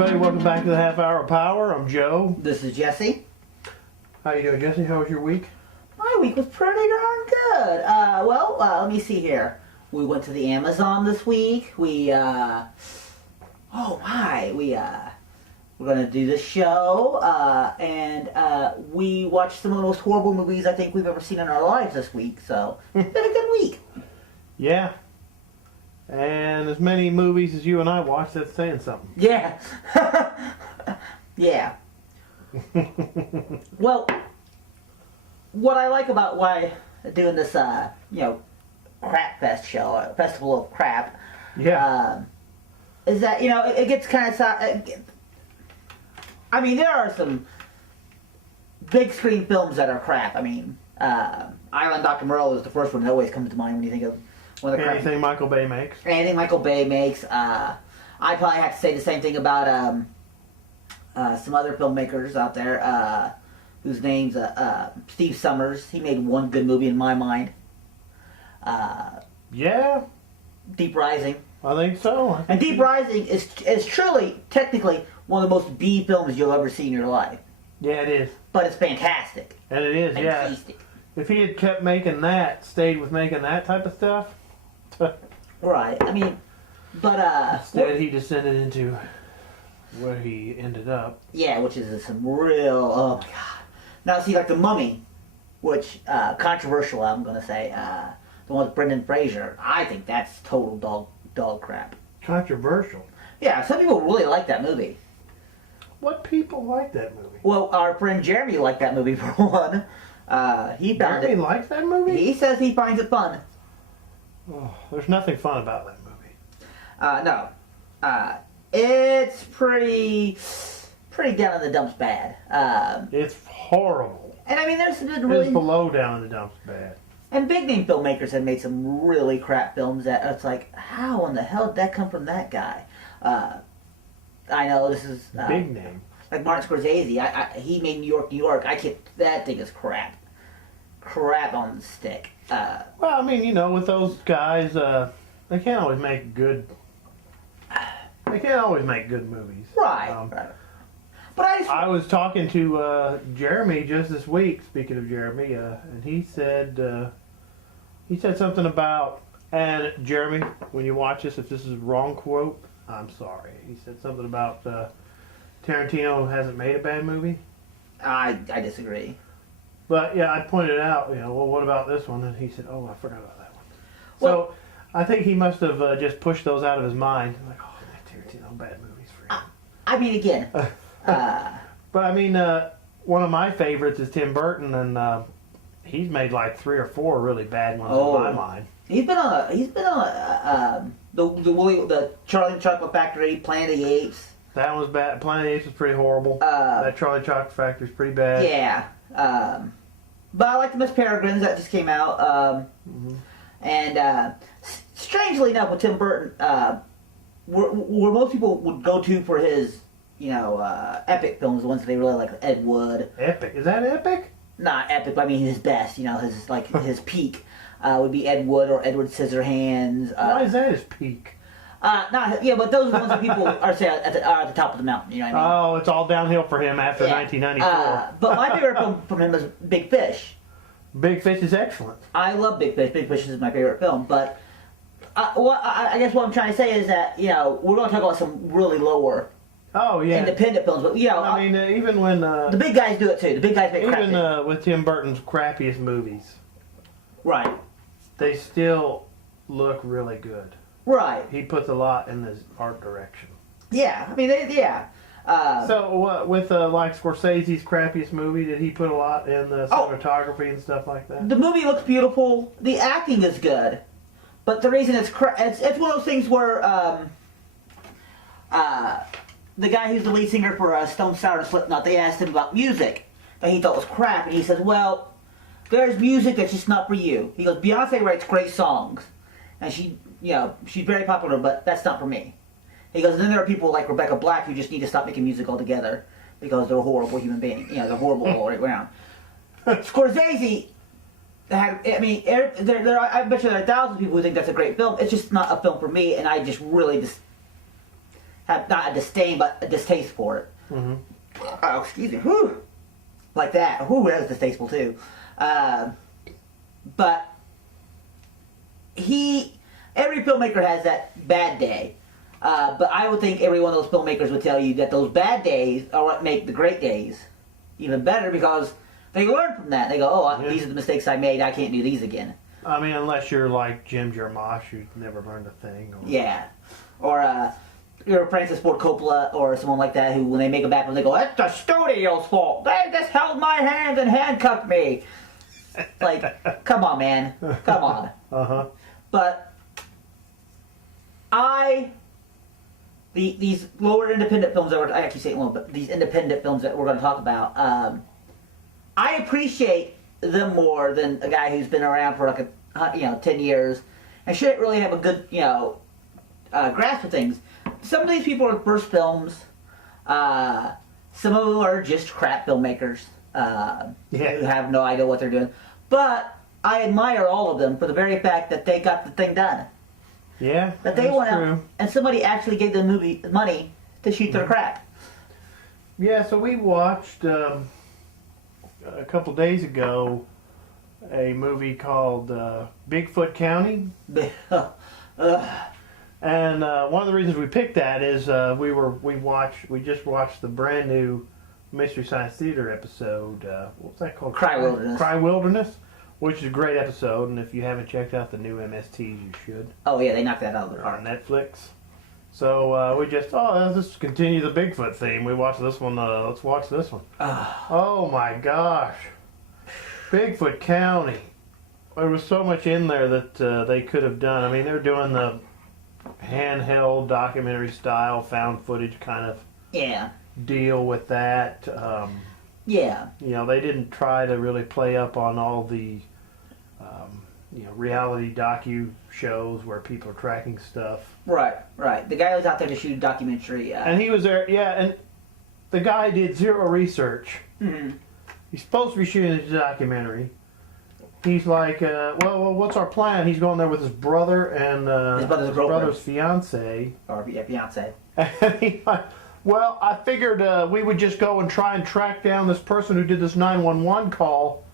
everybody. Welcome back to the Half Hour of Power. I'm Joe. This is Jesse. How you doing, Jesse? How was your week? My week was pretty darn good. Let me see here. We went to the Amazon this week. We're gonna do this show, and we watched some of the most horrible movies I think we've ever seen in our lives this week. So it's been a good week. Yeah. And as many movies as you and I watched, that's saying something. Yeah. Yeah. Well, what I like about why doing this, crap fest show, festival of crap, Yeah. is that, it gets kind of, I mean, there are some big screen films that are crap. I mean, Island Dr. Moreau is the first one that always comes to mind when you think of one of the Anything crap. Michael Bay makes. Anything Michael Bay makes. I probably have to say the same thing about some other filmmakers out there whose name's Steve Summers. He made one good movie in my mind. Yeah, Deep Rising. I think so. And Deep Rising is truly, technically, one of the most B films you'll ever see in your life. Yeah, it is. But it's fantastic. And it is, And yeah. tasty. If he had kept making that, stayed with making that type of stuff, Right. I mean, but instead he descended into where he ended up. yeah, which is some real, oh my god. Now see, like The Mummy, which, controversial I'm gonna say, the one with Brendan Fraser, I think that's total dog crap. Controversial. Yeah, some people really like that movie. What people like that movie? Well, our friend Jeremy liked that movie for one. He found Jeremy it. likes that movie? He says he finds it fun. Oh, there's nothing fun about that movie. No. It's pretty down in the dumps bad. It's horrible. And I mean, there's been It's really... below down in the dumps bad. And big name filmmakers have made some really crap films that it's like, how in the hell did that come from that guy? I know this is... Big name. Like Martin Scorsese. He made New York, New York. That thing is crap. Crap on the stick. Well, I mean, with those guys, they can't always make good. They can't always make good movies. Right. Right. But I was talking to Jeremy just this week. Speaking of Jeremy, and he said something about. And Jeremy, when you watch this, if this is a wrong quote, I'm sorry. He said something about Tarantino hasn't made a bad movie. I disagree. But yeah, I pointed out, well, what about this one? And he said, oh, I forgot about that one. Well, So I think he must have just pushed those out of his mind. Like, oh, Tarantino, bad movies for him. I mean, again. But I mean, one of my favorites is Tim Burton, and he's made like 3 or 4 really bad ones in my mind. He's been on the Charlie and the Chocolate Factory, Planet of the Apes. That one was bad. Planet of the Apes was pretty horrible. That Charlie Chocolate Factory is pretty bad. Yeah. But I like the Miss Peregrines that just came out. And strangely enough, with Tim Burton, where most people would go to for his, epic films, the ones that they really like, Ed Wood. Epic. Is that epic? Not epic, but I mean his best. His peak would be Ed Wood or Edward Scissorhands. Why is that his peak? But those are the ones that people are at the top of the mountain. You know what I mean? Oh, it's all downhill for him after 1994. But my favorite film from him is Big Fish. Big Fish is excellent. I love Big Fish. Big Fish is my favorite film. But I guess what I'm trying to say is that we're going to talk about some really lower independent films. But I mean, even when the big guys do it too. The big guys make crap. Even with Tim Burton's crappiest movies, right? They still look really good. Right. He puts a lot in his art direction. Yeah, I mean, so what with like Scorsese's crappiest movie? Did he put a lot in the cinematography and stuff like that? The movie looks beautiful. The acting is good, but the reason it's one of those things where the guy who's the lead singer for Stone Sour and Slipknot, they asked him about music that he thought was crap, and he says, "Well, there's music that's just not for you." He goes, "Beyonce writes great songs, and she's very popular, but that's not for me." He goes, and then there are people like Rebecca Black who just need to stop making music altogether because they're horrible human beings. They're horrible all the way around. Scorsese I bet you there are thousands of people who think that's a great film. It's just not a film for me, and I just really have not a disdain, but a distaste for it. Mm-hmm. Oh, excuse me. Whew. Like that. Whew, that was distasteful too. But every filmmaker has that bad day. But I would think every one of those filmmakers would tell you that those bad days are what make the great days even better, because they learn from that. They go, oh, these are the mistakes I made. I can't do these again. I mean, unless you're like Jim Jarmusch, who never learned a thing. Or... Yeah. Or you're Francis Ford Coppola or someone like that, who, when they make a bad film, they go, that's the studio's fault. They just held my hands and handcuffed me. Like, come on, man. Come on. Uh-huh. But these lower independent films I actually say low, but these independent films that we're going to talk about, I appreciate them more than a guy who's been around for like 10 years and shouldn't really have a good grasp of things. Some of these people are first films. Some of them are just crap filmmakers who have no idea what they're doing. But I admire all of them for the very fact that they got the thing done. Yeah, that they went out and somebody actually gave them money to shoot their crap. Yeah, so we watched a couple days ago a movie called Bigfoot County. And one of the reasons we picked that is we just watched the brand new Mystery Science Theater episode. What was that called? Cry Wilderness. Cry Wilderness, which is a great episode, and if you haven't checked out the new MSTs, you should. Oh yeah, they knocked that out of the They're park. on Netflix. So we just let's just continue the Bigfoot theme. We watched this one. Let's watch this one. Oh my gosh, Bigfoot County. There was so much in there that they could have done. I mean, they're doing the handheld documentary style found footage kind of deal with that. They didn't try to really play up on all the reality docu shows where people are tracking stuff. Right. The guy was out there to shoot a documentary. And he was there, and the guy did zero research. Mm-hmm. He's supposed to be shooting a documentary. He's like, well, what's our plan? He's going there with his brother and his brother's fiance. Or fiance. And he's like, well, I figured we would just go and try and track down this person who did this 911 call.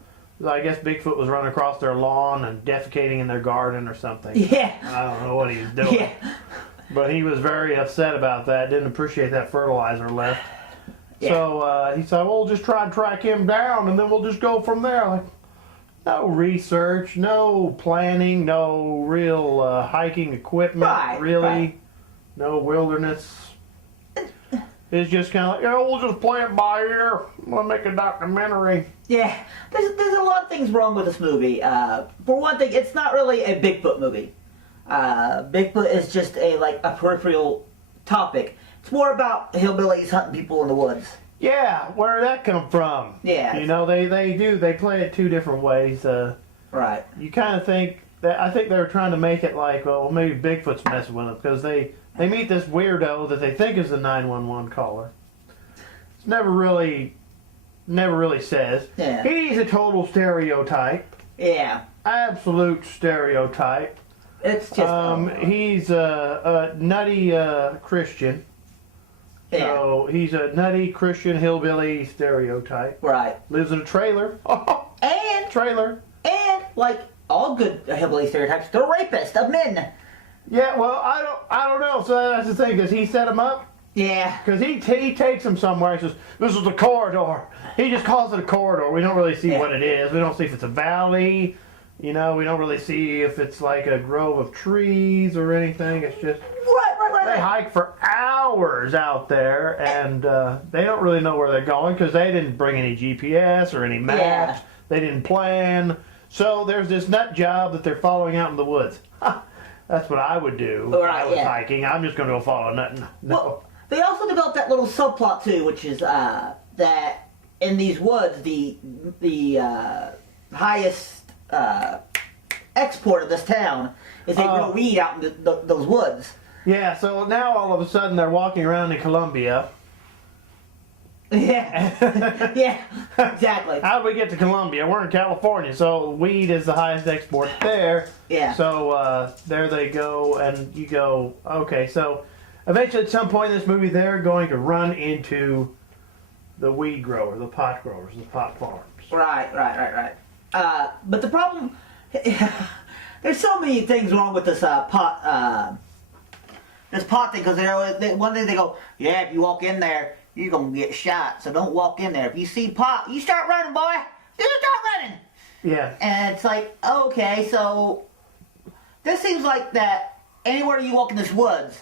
I guess Bigfoot was running across their lawn and defecating in their garden or something. Yeah. I don't know what he was doing. Yeah. But he was very upset about that. Didn't appreciate that fertilizer left. Yeah. So he said, well, we'll just try and track him down and then we'll just go from there. Like, no research, no planning, no real hiking equipment, really. No wilderness. It's just kind of like, we'll just play it by ear. We'll make a documentary. Yeah, there's a lot of things wrong with this movie. For one thing, it's not really a Bigfoot movie. Bigfoot is just a peripheral topic. It's more about hillbillies hunting people in the woods. Yeah, where did that come from? Yeah. They play it two different ways. Right. You kind of think, I think they were trying to make it like, well, maybe Bigfoot's messing with them, because they meet this weirdo that they think is the 911 caller. It's never really says. Yeah. He's a total stereotype. Yeah. Absolute stereotype. It's just... he's a nutty Christian. Yeah. So he's a nutty Christian hillbilly stereotype. Right. Lives in a trailer. And like all good hillbilly stereotypes, they're rapists of men. Yeah, well, I don't know. So that's the thing. Does he set him up? Yeah. Because he takes him somewhere and says, this is the corridor. He just calls it a corridor. We don't really see what it is. We don't see if it's a valley. We don't really see if it's like a grove of trees or anything. It's just... Right. They hike for hours out there, and they don't really know where they're going because they didn't bring any GPS or any maps. Yeah. They didn't plan. So there's this nut job that they're following out in the woods. That's what I would do if I was hiking. I'm just going to go follow a nut. No. Well, they also developed that little subplot too, which is that in these woods, the highest export of this town is they grow weed out in those woods. Yeah, so now all of a sudden they're walking around in Colombia. Yeah, yeah, exactly. How did we get to Colombia? We're in California, so weed is the highest export there. Yeah. So there they go, and you go, okay, so eventually at some point in this movie they're going to run into the weed grower, the pot growers, the pot farms. Right. But the problem, there's so many things wrong with this pot thing, because one day they go, yeah, if you walk in there, you're gonna get shot, so don't walk in there. If you see pot, you start running, boy. You start running. Yeah. And it's like, okay, so this seems like that anywhere you walk in this woods,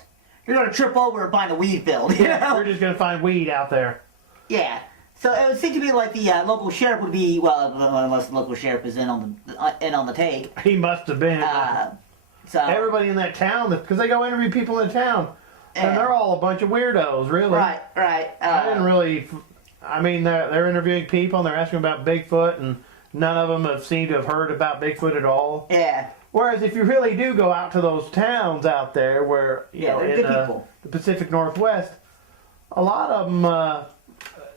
you're gonna trip over and find a weed field. You know? We're just gonna find weed out there. Yeah. So it would seem to be like the local sheriff would be, well, unless the local sheriff is in on the tape. He must have been. So everybody in that town, because they go interview people in the town, and they're all a bunch of weirdos, really. Right. I didn't really. I mean, they're interviewing people and they're asking about Bigfoot, and none of them have seemed to have heard about Bigfoot at all. Yeah. Whereas if you really do go out to those towns out there, where you know, they're in good people. The Pacific Northwest, a lot of them.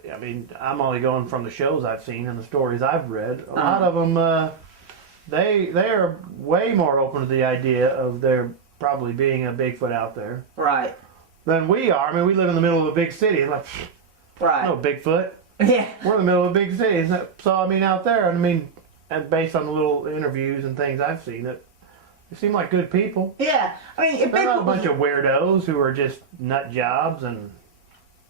I mean, I'm only going from the shows I've seen and the stories I've read. A lot of them, they are way more open to the idea of there probably being a Bigfoot out there. Right. Than we are. I mean, we live in the middle of a big city. Like, right. no Bigfoot. Yeah. We're in the middle of a big city. So, I mean, out there, and based on the little interviews and things I've seen, they seem like good people. Yeah. I mean, if They're not a Bigfoot bunch of weirdos who are just nut jobs and...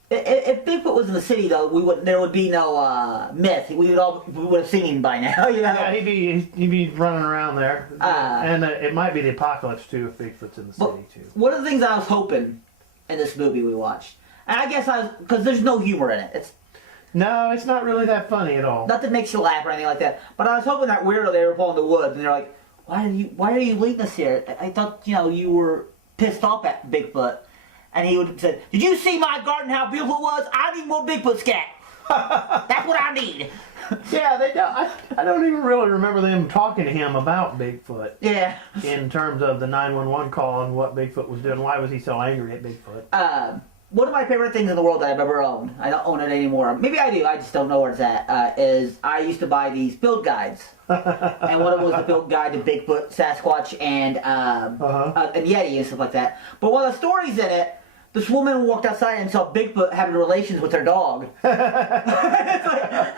If Bigfoot was in the city, though, there would be no myth. We would have seen him by now. You know? Yeah, he'd be running around there, and it might be the apocalypse too if Bigfoot's in the city too. One of the things I was hoping in this movie we watched, and I guess because there's no humor in it. No, it's not really that funny at all. Nothing makes you laugh or anything like that. But I was hoping that weirdo they were pulling the woods, and they're like, why are you leading us here? I thought you were pissed off at Bigfoot. And he would have said, did you see my garden, how beautiful it was? I need more Bigfoot scat. That's what I need. Yeah, they don't. I don't even really remember them talking to him about Bigfoot. Yeah. In terms of the 911 call and what Bigfoot was doing. Why was he so angry at Bigfoot? One of my favorite things in the world that I've ever owned, I don't own it anymore. Maybe I do, I just don't know where it's at, is I used to buy these field guides. And one of them was the field guide to Bigfoot, Sasquatch, and Yeti and stuff like that. But one of the stories in it, this woman walked outside and saw Bigfoot having relations with her dog. That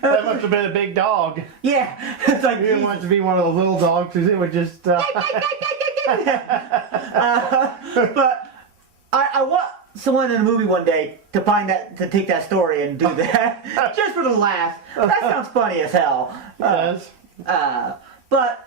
must have been a big dog. Yeah. It's like, you didn't want it to be one of those little dogs because it would just... But I want someone in a movie one day to take that story and do that. Just for the laugh. That sounds funny as hell. Yes. But...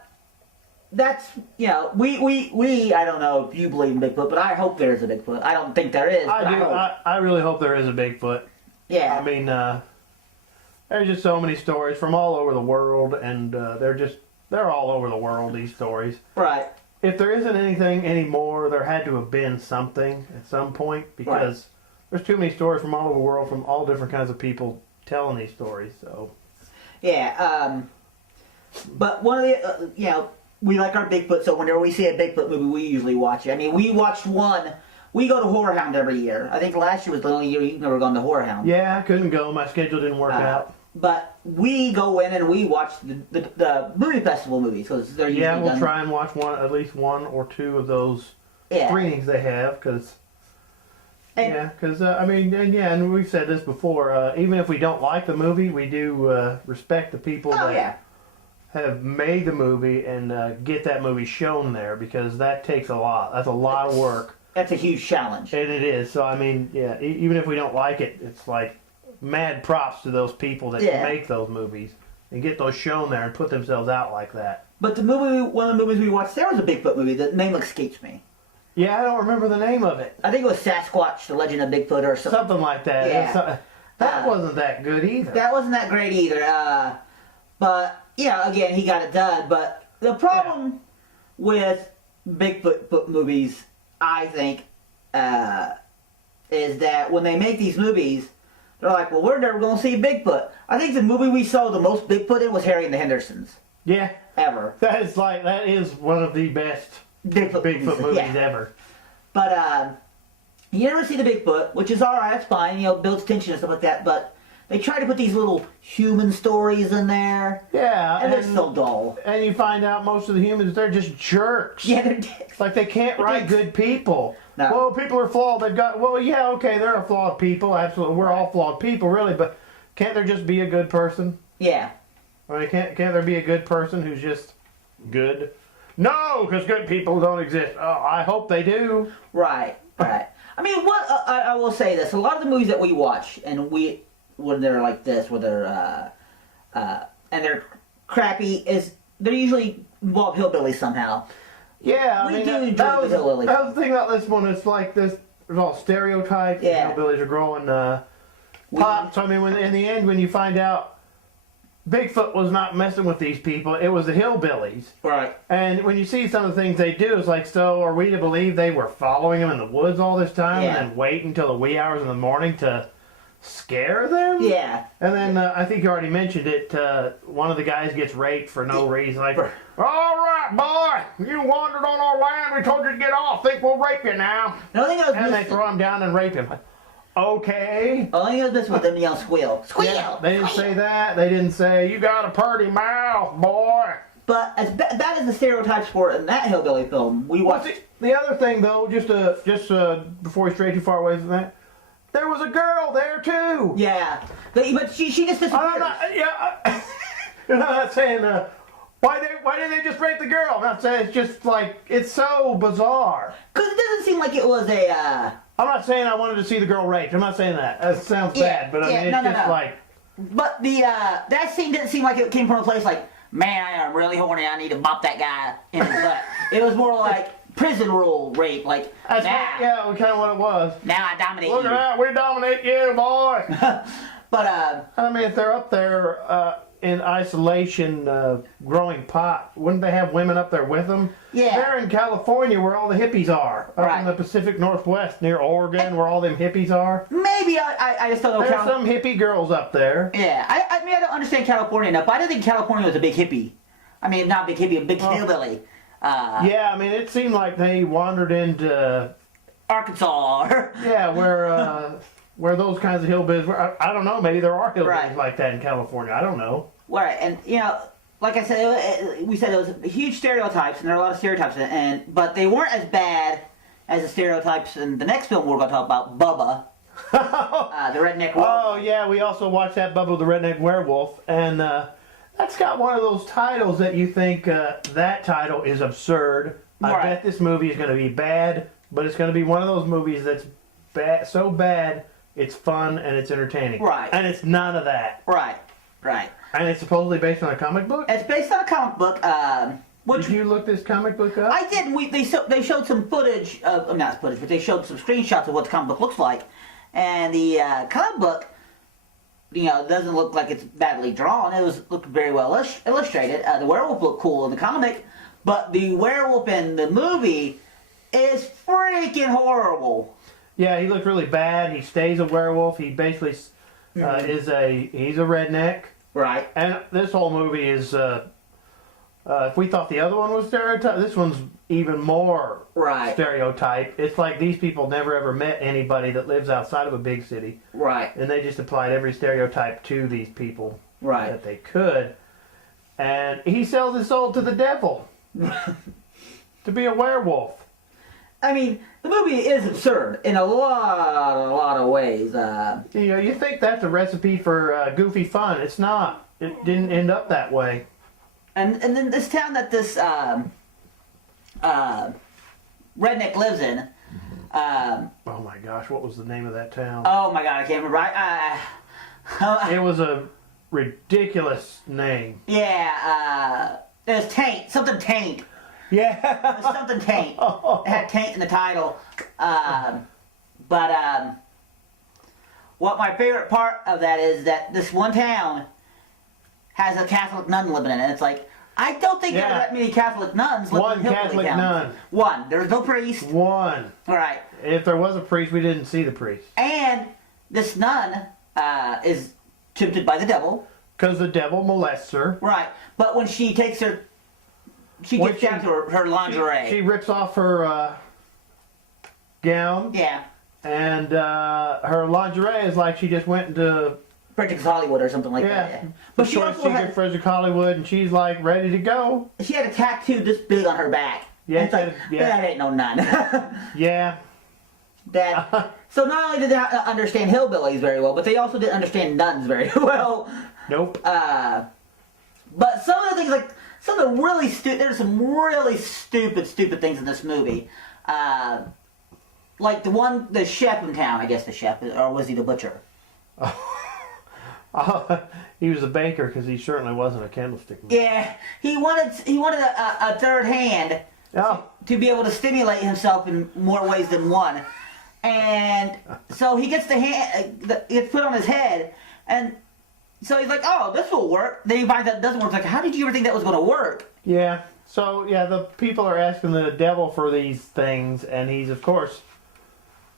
That's, we, I don't know if you believe in Bigfoot, but I hope there is a Bigfoot. I don't think there is, but I do. I really hope there is a Bigfoot. Yeah. I mean, there's just so many stories from all over the world, and they're all over the world, these stories. Right. If there isn't anything anymore, there had to have been something at some point, because there's too many stories from all over the world, from all different kinds of people telling these stories, so. Yeah, but one of the, we like our Bigfoot, so whenever we see a Bigfoot movie, we usually watch it. I mean, we watched one. We go to Horror Hound every year. I think last year was the only year you've never gone to Horror Hound. Yeah, I couldn't go. My schedule didn't work out. But we go in and we watch the movie festival movies because they're usually we'll try and watch at least one or two of those screenings they have, because. I mean, and we've said this before. Even if we don't like the movie, we do respect the people that have made the movie and get that movie shown there, because that takes a lot. That's a lot of work. That's a huge challenge. And it is. So, I mean, even if we don't like it, it's like mad props to those people that make those movies and get those shown there and put themselves out like that. But one of the movies we watched, there was a Bigfoot movie. The name escapes me. Yeah, I don't remember the name of it. I think it was Sasquatch, The Legend of Bigfoot or something. Something like that. Yeah. That wasn't that good either. That wasn't that great either. But, again, he got it done. But the problem with Bigfoot movies, I think, is that when they make these movies, they're like, well, we're never going to see Bigfoot. I think the movie we saw the most Bigfoot in was Harry and the Hendersons. Yeah. Ever. That is one of the best Bigfoot movies ever. But, you never see the Bigfoot, which is alright, that's fine, builds tension and stuff like that, but They try to put these little human stories in there. Yeah, and they're so dull. And you find out most of the humans, they're just jerks. Yeah, they're dicks. Like they can't write good people. No. Well, people are flawed. They've got, well, yeah, okay, they're a flawed people. Absolutely. We're all flawed people, really. But can't there just be a good person? Yeah. I mean, can't there be a good person who's just good? No, because good people don't exist. I hope they do. Right. I mean, what I will say this: a lot of the movies that we watch, and when they're like this, where they're and they're crappy, is they're usually involve hillbillies somehow. Yeah, I mean, that was the thing about this one. It's like this. There's all stereotypes. Yeah. Hillbillies are growing pot. So I mean, in the end, when you find out Bigfoot was not messing with these people, it was the hillbillies. Right. And when you see some of the things they do, it's like, so are we to believe they were following them in the woods all this time and then wait until the wee hours in the morning to scare them? Yeah. And then I think you already mentioned it. One of the guys gets raped for no reason. Like, all right, boy, you wandered on our land. We told you to get off. Think we'll rape you now. And they throw him down and rape him. Okay. The only thing I was missing with them yell squeal. Squeal! Yeah, they didn't say that. They didn't say, you got a pretty mouth, boy. But as bad as the stereotypes were in that hillbilly film, we watched... Well, see, the other thing, though, just before we stray too far away from that, there was a girl there, too. Yeah. But she just disappeared. I'm not saying, why didn't they just rape the girl? I'm not saying, it's just like, it's so bizarre. Because it doesn't seem like it was a... I'm not saying I wanted to see the girl raped. I'm not saying that. That sounds bad, but I mean, it's just like... But that scene didn't seem like it came from a place like, man, I am really horny, I need to bop that guy in his butt. It was more like prison rule rape, like, that's kind of what it was. Now I dominate you. Look at that, we dominate you, boy. But, I mean, if they're up there in isolation growing pot, wouldn't they have women up there with them? Yeah. They're in California where all the hippies are. Up in the Pacific Northwest near Oregon where all them hippies are. Maybe I just don't know. There's some hippie girls up there. Yeah, I mean, I don't understand California enough, but I didn't think California was a big hippie. I mean, not a big hippie, a big hillbilly. Yeah, I mean, it seemed like they wandered into... Arkansas. Yeah, where those kinds of hillbillies were. I don't know, maybe there are hillbillies like that in California. I don't know. Right, and like I said, we said it was huge stereotypes, and there are a lot of stereotypes, but they weren't as bad as the stereotypes in the next film we're going to talk about, Bubba, the Redneck Werewolf. Oh yeah, we also watched that Bubba the Redneck Werewolf, and that's got one of those titles that you think that title is absurd. I bet this movie is going to be bad, but it's going to be one of those movies that's bad, so bad it's fun and it's entertaining. Right. And it's none of that. Right. And it's supposedly based on a comic book? It's based on a comic book. Did you look this comic book up? I did. They showed some footage of, not footage, but they showed some screenshots of what the comic book looks like. And the comic book, doesn't look like it's badly drawn. It looked very well illustrated. The werewolf looked cool in the comic, but the werewolf in the movie is freaking horrible. Yeah, he looked really bad. He stays a werewolf. He basically he's a redneck. Right. And this whole movie is, if we thought the other one was stereotype, this one's even more stereotype. It's like these people never ever met anybody that lives outside of a big city. Right. And they just applied every stereotype to these people that they could. And he sells his soul to the devil to be a werewolf. I mean, the movie is absurd in a lot of ways. You think that's a recipe for goofy fun. It's not. It didn't end up that way. And then this town that this redneck lives in. Oh my gosh, what was the name of that town? Oh my god, I can't remember. It was a ridiculous name. Yeah, it was Taint. Something Taint. Yeah. It was something Taint. It had Taint in the title. But what my favorite part of that is that this one town has a Catholic nun living in it. And it's like, I don't think there are that many Catholic nuns living in hillbilly Catholic towns. nun. One. There's no priest. One. All right. If there was a priest, we didn't see the priest. And this nun is tempted by the devil. Because the devil molests her. Right. But when she takes her... She gets down to her lingerie. She rips off her gown. Yeah. And her lingerie is like she just went into Frederick's Hollywood or something like that. Yeah. But she Victoria's also Secret, had, Frederick Hollywood, and she's like ready to go. she had a tattoo this big on her back. Yeah, And it's like, yeah. that ain't no nun. Yeah. That. So not only did they not understand hillbillies very well, but they also didn't understand nuns very well. Nope. But some of the things, like, some of the really stupid, there's some really stupid things in this movie. Like the chef in town, I guess the chef, or was he the butcher? He was a baker because he certainly wasn't a candlestick man. Yeah, he wanted a third hand to be able to stimulate himself in more ways than one. And so he gets the hand, it's put on his head, and so he's like, oh, this will work. Then he finds out it doesn't work. It's like, how did you ever think that was going to work? Yeah. So, yeah, the people are asking the devil for these things, and he's, of course,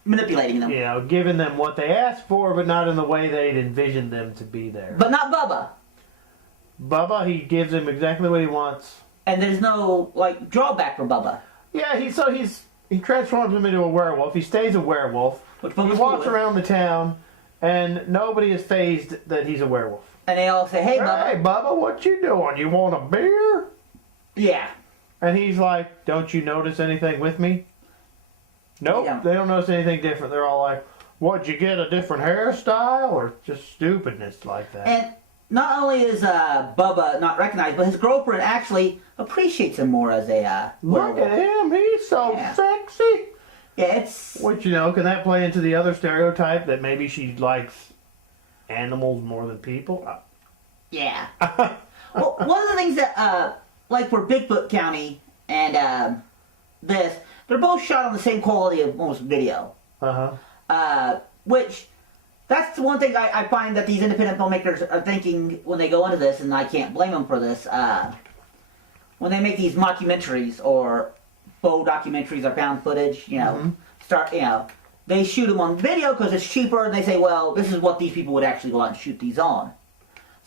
Manipulating them. you know, giving them what they asked for, but not in the way they'd envisioned them to be there. But not Bubba. Bubba, he gives him exactly what he wants. And there's no, like, drawback for Bubba. Yeah, he transforms him into a werewolf. He stays a werewolf. Which He Bubba's walks cool with. around the town, and nobody is fazed that he's a werewolf. And they all say, hey, Bubba. Hey, Bubba, what you doing? You want a beer? Yeah. And he's like, don't you notice anything with me? Nope, Yeah. they don't notice anything different. They're all like, what'd you get, a different hairstyle? Or just stupidness like that. And not only is Bubba not recognized, but his girlfriend actually appreciates him more as a Look werewolf. at him, he's so Yeah. sexy. Yeah, it's... Which, you know, can that play into the other stereotype that maybe she likes animals more than people? Yeah. Well, one of the things that, like for Bigfoot County and this, they're both shot on the same quality of almost video. Which, that's the one thing I find that these independent filmmakers are thinking when they go into this, and I can't blame them for this. When they make these mockumentaries or faux documentaries or found footage, you know, they shoot them on video because it's cheaper, and they say, well, this is what these people would actually go out and shoot these on.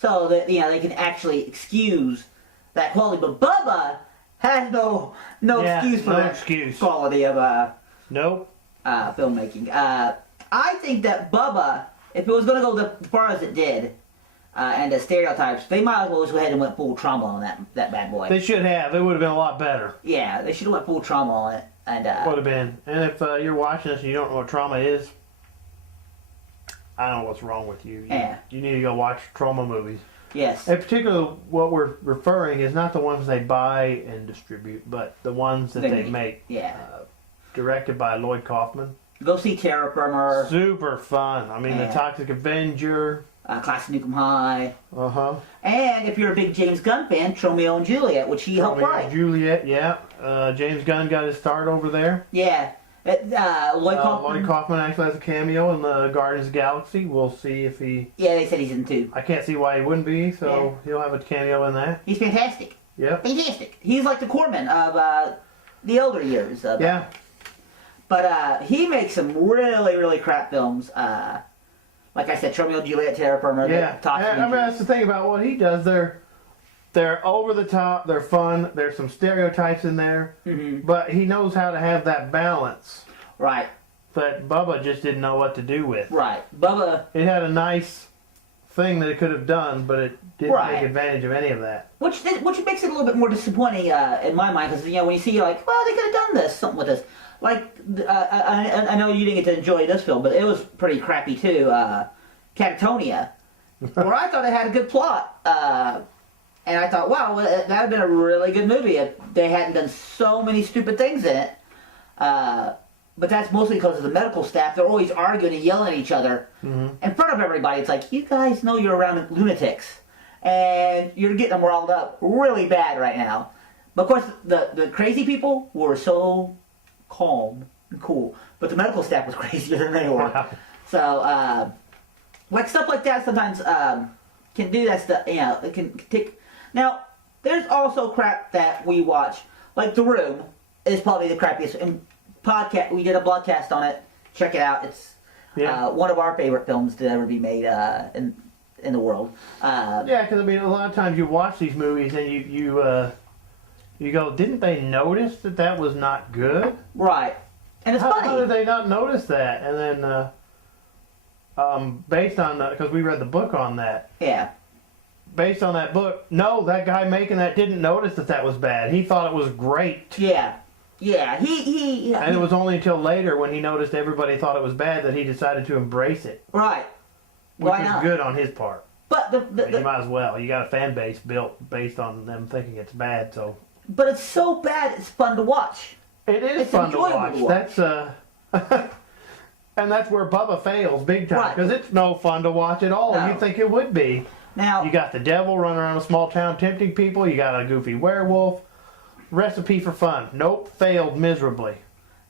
So that, you know, they can actually excuse that quality. But Bubba has no excuse for that quality of Nope. filmmaking. I think that Bubba, if it was going to go as far as it did, and the stereotypes, they might as well just go ahead and went full trauma on that bad boy. They should have. It would have been a lot better. Yeah, they should have went full trauma on it. And Would have been. And if you're watching this and you don't know what trauma is, I don't know what's wrong with you. You need to go watch trauma movies. Yes. In particular, what we're referring is not the ones they buy and distribute, but the ones that they make. Yeah. Directed by Lloyd Kaufman. Go see Terror Firmer. Super fun. I mean, The Toxic Avenger. Class of Nukem High. Uh-huh. And if you're a big James Gunn fan, Romeo and Juliet, which he helped write. Juliet, yeah. James Gunn got his start over there. Yeah. Lloyd Kaufman. Lloyd Kaufman actually has a cameo in the Guardians of the Galaxy. We'll see if he... Yeah, they said he's in too. I can't see why he wouldn't be, so he'll have a cameo in that. He's fantastic. Yep. Fantastic. He's like the Corman of the elder years. Yeah. But he makes some really, really crap films. Like I said, Romeo and Juliet, Terror Firmer, Yeah. I mean, that's the thing about what he does. They're over the top. They're fun. There's some stereotypes in there. Mm-hmm. But he knows how to have that balance. Right. That Bubba just didn't know what to do with. Right. Bubba... It had a nice thing that it could have done, but it didn't take advantage of any of that. Which makes it a little bit more disappointing in my mind, because, you know, when you see, like, well, they could have done something with this. Like, I know you didn't get to enjoy this film, but it was pretty crappy, too. Catatonia, where I thought it had a good plot. And I thought, wow, that would have been a really good movie if they hadn't done so many stupid things in it. But that's mostly because of the medical staff. They're always arguing and yelling at each other in front of everybody. It's like, you guys know you're around lunatics, and you're getting them riled up really bad right now. But of course, the crazy people were so calm and cool, but the medical staff was crazier than they were. So, like stuff like that sometimes can do that stuff. You know, it can take. Now, there's also crap that we watch, like The Room is probably the crappiest. And podcast, we did a broadcast on it. Check it out. It's one of our favorite films to ever be made in the world. Yeah, because I mean, a lot of times you watch these movies and you go, didn't they notice that was not good? Right. And it's funny. How did they not notice that? And then based on because we read the book on that. Yeah. Based on that book, no, that guy making that didn't notice that was bad. He thought it was great. Yeah. Yeah. And it was only until later when he noticed everybody thought it was bad that he decided to embrace it. Right. Which Why was not? good on his part. But You might as well. You got a fan base built based on them thinking it's bad, so. But it's so bad, it's fun to watch. It is It's fun to enjoyable watch. to That's and that's where Bubba fails big time Right. because it's no fun to watch at all. No. You'd think it would be. Now, You got the devil running around a small town tempting people. You got a goofy werewolf. Recipe for fun. Nope, failed miserably.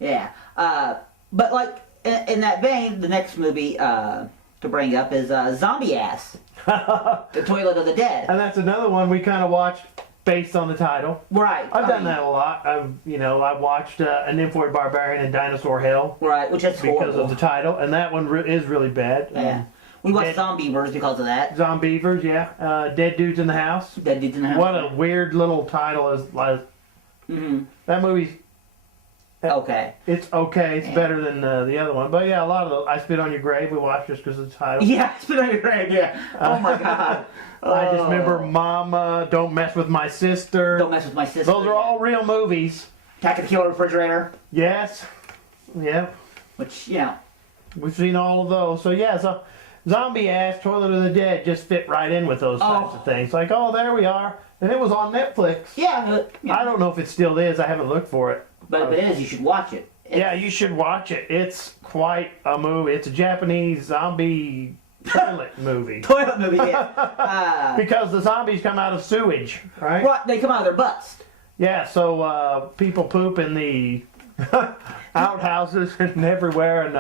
yeah. But like in that vein, the next movie to bring up is Zombie Ass, The Toilet of the Dead. And that's another one we kind of watched based on the title. Right. I've done that a lot. I've watched An Nymphoid Barbarian and Dinosaur Hell Right, which is because horrible. of the title, and that one is really bad. Yeah. We watched Dead- Zombievers because of that. Zombievers, yeah. Dead Dudes in the House. Dead Dudes in the House. What a weird little title is like. Mm-hmm. That movie's Okay. it's okay. It's Yeah. better than the other one. But yeah, a lot of the I Spit on Your Grave we watched just because of the title. Yeah, Spit on Your Grave, yeah. Oh my god. I just Oh. remember Mama, Don't Mess with My Sister. Don't Mess with My Sister. Those are all real movies. Attack of the Killer Refrigerator, Yes. Yeah. which, We've seen all of those. So yeah, so Zombie Ass, Toilet of the Dead just fit right in with those types of things. Like, oh, there we are. And it was on Netflix. yeah, I don't know if it still is. I haven't looked for it. but if it is, you should watch it. Yeah, you should watch it. It's quite a movie. It's a Japanese zombie toilet movie. Toilet movie, yeah. Because the zombies come out of sewage, right? What? They come out of their butts. Yeah, so people poop in the outhouses and everywhere, and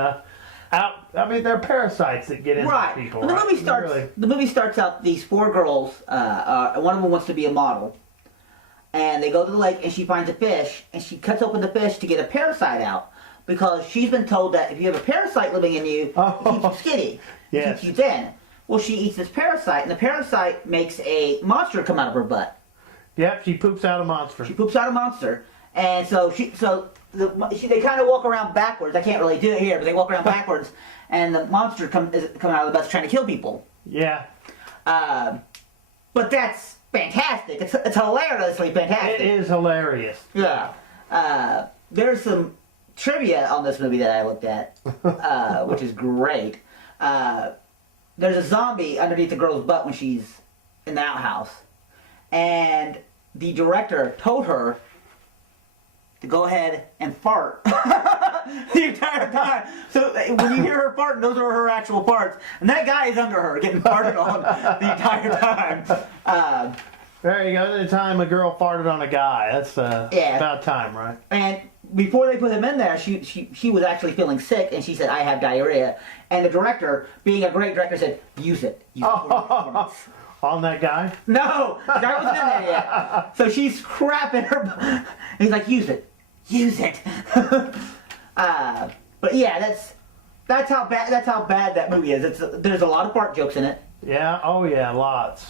they're parasites that get into Right. people. When the right? movie starts, Really. the movie starts out. These four girls, one of them wants to be a model, and they go to the lake, and she finds a fish, and she cuts open the fish to get a parasite out because she's been told that if you have a parasite living in you, it keeps you skinny, Yes. keeps you thin. Well, she eats this parasite, and the parasite makes a monster come out of her butt. Yep, she poops out a monster. She poops out a monster, and so they kind of walk around backwards. I can't really do it here, but they walk around backwards, and the monster come out of the bus trying to kill people. Yeah, But that's fantastic. It's hilariously fantastic. it is hilarious. Yeah. There's some trivia on this movie that I looked at, which is great. There's a zombie underneath the girl's butt when she's in the outhouse. And the director told her to go ahead and fart the entire time. So when you hear her farting, those are her actual farts. And that guy is under her getting farted on the entire time. There you go. The time a girl farted on a guy. That's Yeah. about time, right? And before they put him in there, she was actually feeling sick, and she said, "I have diarrhea." And the director, being a great director, said, "Use it. Use it for your performance." On that guy? No, the guy wasn't in there yet. So she's crapping her. He's like, "Use it, use it." But yeah, that's how bad that movie is. There's a lot of fart jokes in it. Yeah. Oh yeah, lots.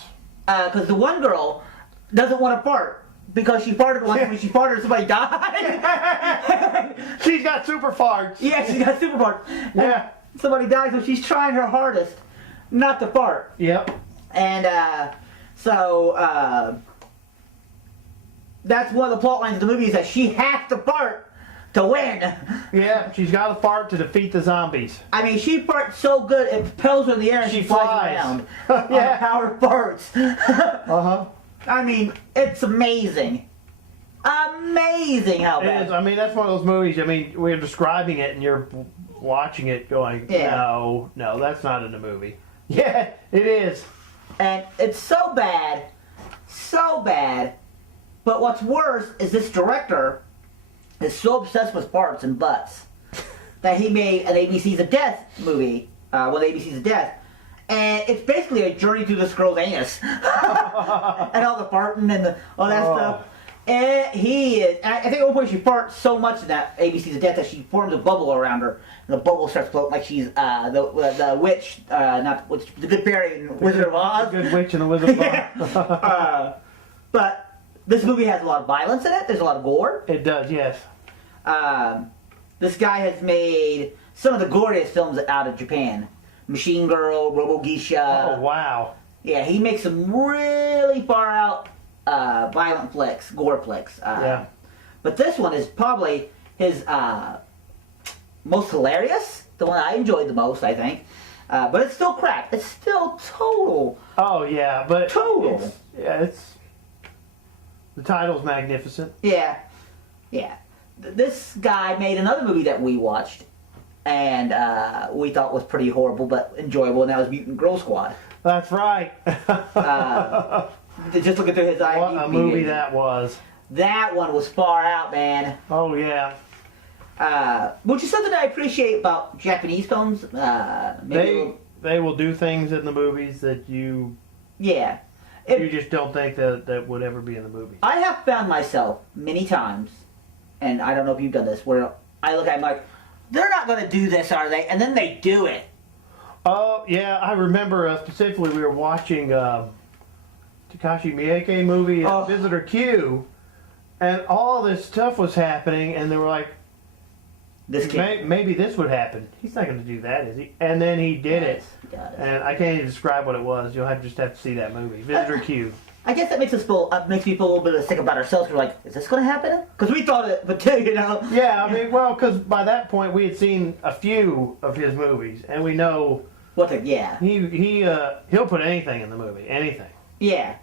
Because the one girl doesn't want to fart because she farted once when she farted somebody died. She's got super farts. Yeah, she got super fart. Yeah. Somebody died, so she's trying her hardest not to fart. Yep. And that's one of the plot lines of the movie is that she has to fart to win. Yeah, she's got to fart to defeat the zombies. I mean, she farts so good it propels her in the air and She she flies flies. around. Yeah. On power farts. Uh-huh. I mean, it's amazing. Amazing how It is. bad. I mean, that's one of those movies. I mean, we're describing it and you're watching it going, Yeah. no, that's not in the movie. Yeah, it is. And it's so bad. But what's worse is this director is so obsessed with farts and butts that he made an ABC's of Death movie, one of the ABC's of Death. And it's basically a journey through this girl's anus. And all the farting and all that stuff. And I think at one point she farts so much in that ABC's of Death that she forms a bubble around her. And the bubble starts floating like she's the witch, not the witch, the good fairy in Wizard of Oz. Good Witch and the Wizard of Oz. But this movie has a lot of violence in it. There's a lot of gore. It does, yes. This guy has made some of the goriest films out of Japan. Machine Girl, Robo Geisha. Oh wow. Yeah, he makes some really far out violent flicks, gore flicks. Yeah. But this one is probably his most hilarious, the one I enjoyed the most, I think. But it's still crap. It's still total. Oh yeah, but Total. it's the title's magnificent. Yeah. Yeah. This guy made another movie that we watched, and we thought was pretty horrible but enjoyable, and that was Mutant Girl Squad. That's right. Just looking through his IMDb. What a movie that was. That one was far out, man. Oh yeah. Which is something I appreciate about Japanese films. They will do things in the movies that you Yeah. you just don't think that would ever be in the movie. I have found myself many times, and I don't know if you've done this, where I look at it, I'm like, they're not going to do this, are they? And then they do it. Oh yeah, I remember specifically we were watching Takashi Miike movie, Visitor Q, and all this stuff was happening, and they were like, This kid. maybe this would happen. He's not going to do that, is he? And then he did it. He does. And I can't even describe what it was. You'll just have to see that movie, Visitor Q. I guess that makes me feel a little bit sick about ourselves. We're like, is this going to happen? Because we thought it, but you know. Yeah, I mean, well, because by that point we had seen a few of his movies, and we know Yeah. he'll put anything in the movie, anything. Yeah.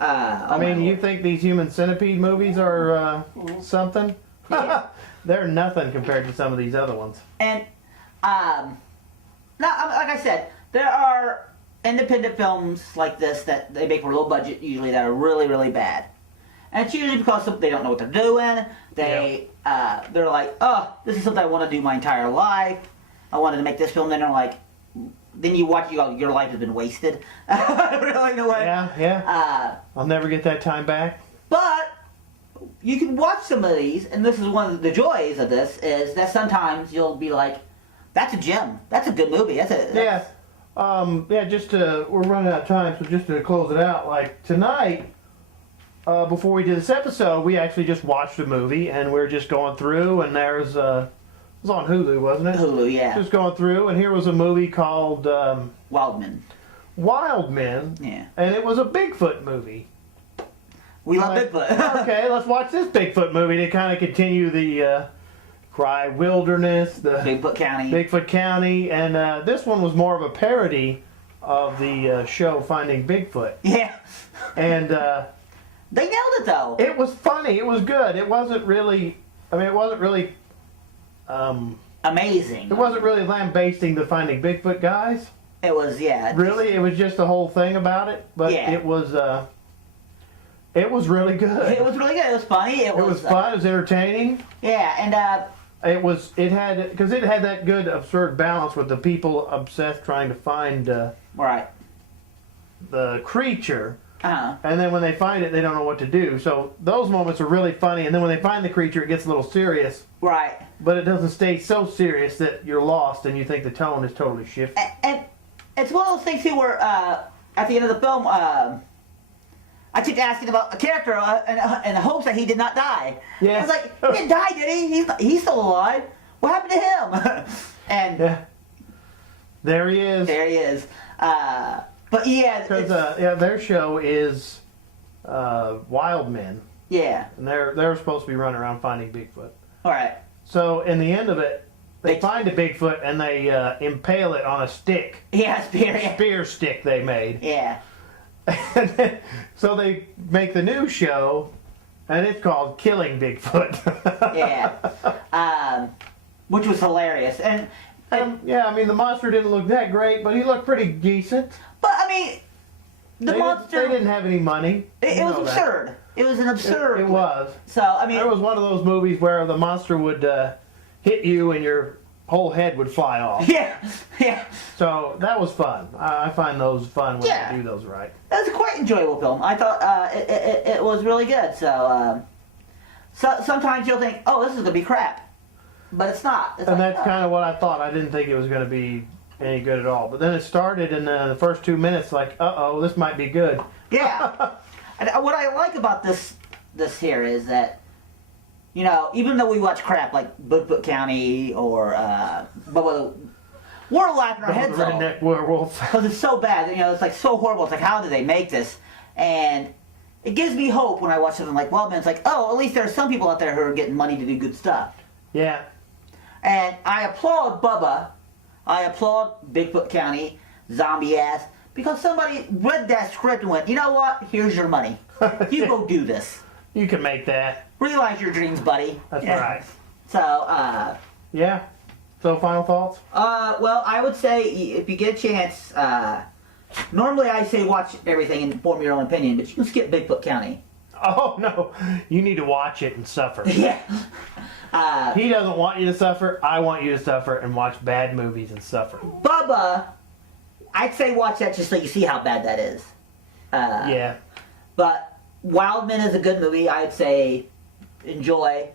I mean, you think these Human Centipede movies are something? Yeah. They're nothing compared to some of these other ones. And, now, like I said, there are independent films like this that they make for a low budget, usually, that are really, really bad. And it's usually because they don't know what they're doing. They're like, oh, this is something I want to do my entire life. I wanted to make this film. Then they're like, then you watch, your life has been wasted. Really, in a way. Yeah. I'll never get that time back. But you can watch some of these, and this is one of the joys of this, is that sometimes you'll be like, that's a gem. That's a good movie. Yeah. We're running out of time, so just to close it out, like tonight, before we did this episode, we actually just watched a movie, and we're just going through, and there's, it was on Hulu, wasn't it? Hulu, yeah. Just going through, and here was a movie called Wild Men. Wild Men. Yeah. And it was a Bigfoot movie. We love Bigfoot. Okay, let's watch this Bigfoot movie to kind of continue the Cry Wilderness, the Bigfoot County, and this one was more of a parody of the show Finding Bigfoot. Yeah. And they nailed it though. it was funny. It was good. It wasn't really. I mean, it wasn't really. Amazing. It wasn't really lambasting the Finding Bigfoot guys. It was, yeah. Really, it was just the whole thing about it. But Yeah. it was. It was really good. It was really good. It was funny. It was fun. It was entertaining. Yeah, and It had that good absurd balance with the people obsessed trying to find right. the creature, Uh-huh. and then when they find it, they don't know what to do. So those moments are really funny, and then when they find the creature, it gets a little serious. Right. But it doesn't stay so serious that you're lost and you think the tone is totally shifted. And it's one of those things too where at the end of the film, I kept asking about a character in the hopes that he did not die. Yes. I was like, he didn't die, did he? He's still alive. What happened to him? And Yeah. There he is. there he is. But yeah, Because their show is Wild Men, yeah. and they're supposed to be running around finding Bigfoot. All right. So in the end of it, they They- find a Bigfoot and they impale it on a stick. Yeah, spear. Yeah. Spear stick they made. Yeah. And then, so they make the new show, and it's called Killing Bigfoot. Yeah. Which was hilarious. And Yeah, I mean, the monster didn't look that great, but he looked pretty decent. but I mean, the monster. They didn't have any money. It You was know that. absurd. It was an absurd. It was. So I mean, It was one of those movies where the monster would hit you and your whole head would fly off. yeah, yeah. So that was fun. I find those fun when Yeah. they do those right. It was a quite enjoyable film. I thought it was really good. So sometimes you'll think, oh, this is gonna be crap, but it's not. It's And like, that's kind of what I thought. I didn't think it was going to be any good at all. But then it started, and the first 2 minutes, like, uh-oh, this might be good. yeah. And what I like about this here is that, you know, even though we watch crap like Bigfoot County or Bubba we're laughing our Bubba heads the off. Redneck Werewolf. Because it's so bad. You know, it's like so horrible. It's like, how did they make this? And it gives me hope when I watch something like Wildman. It's like, oh, at least there are some people out there who are getting money to do good stuff. Yeah. And I applaud Bubba. I applaud Bigfoot County, zombie ass, because somebody read that script and went, you know what? Here's your money. You go do this. You can make that. Realize your dreams, buddy. That's Yeah. right. So, Yeah. So, final thoughts? well, I would say if you get a chance, normally I say watch everything and form your own opinion, but you can skip Bigfoot County. Oh, no. You need to watch it and suffer. Yeah. He doesn't want you to suffer. I want you to suffer and watch bad movies and suffer. Bubba, I'd say watch that just so you see how bad that is. Yeah. But Wildman is a good movie. I'd say enjoy.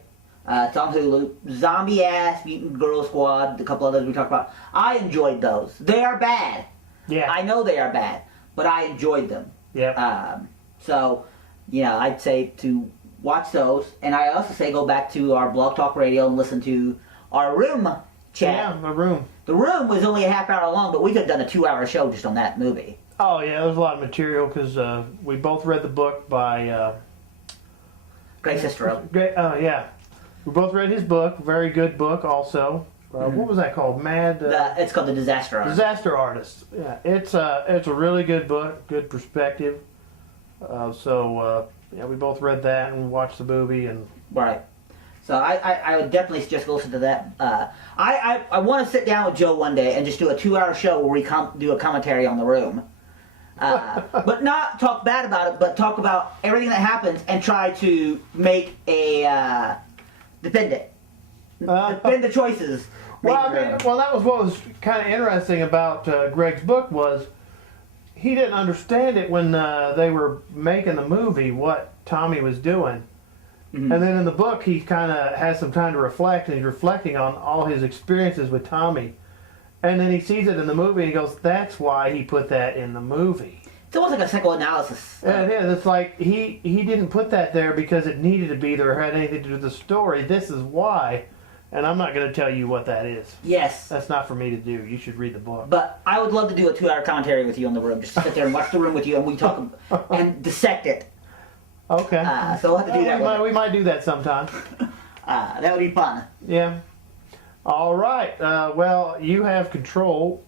It's on Hulu. Zombie Ass, Mutant Girl Squad, a couple others we talked about. I enjoyed those. They are bad. Yeah. I know they are bad, but I enjoyed them. Yeah. So, I'd say to watch those. And I also say go back to our Blog Talk Radio and listen to our Room chat. Yeah, The Room. The Room was only a half hour long, but we could have done a 2-hour show just on that movie. Oh, yeah, there's a lot of material because we both read the book by... Great Sister. Yeah. We both read his book. Very good book also. What was that called? It's called The Disaster Artist. Disaster Artist. Yeah, it's a really good book, good perspective. We both read that and watched the movie and. Right. So I would definitely suggest listen to that. I want to sit down with Joe one day and just do a 2-hour show where we do a commentary on The Room. But not talk bad about it, but talk about everything that happens and try to make a defend it. Defend the choices. Well, that was what was kind of interesting about Greg's book was he didn't understand it when they were making the movie, what Tommy was doing. Mm-hmm. And then in the book, he kind of has some time to reflect, and he's reflecting on all his experiences with Tommy. And then he sees it in the movie, and he goes, that's why he put that in the movie. It's almost like a psychoanalysis. Yeah, it is. It's like he didn't put that there because it needed to be there or had anything to do with the story. This is why. And I'm not going to tell you what that is. Yes. That's not for me to do. You should read the book. But I would love to do a 2-hour commentary with you on The Room. Just to sit there and watch The Room with you, and we talk and dissect it. Okay. So we'll have to do that. We might do that sometime. That would be fun. Yeah. All right. Well, you have control.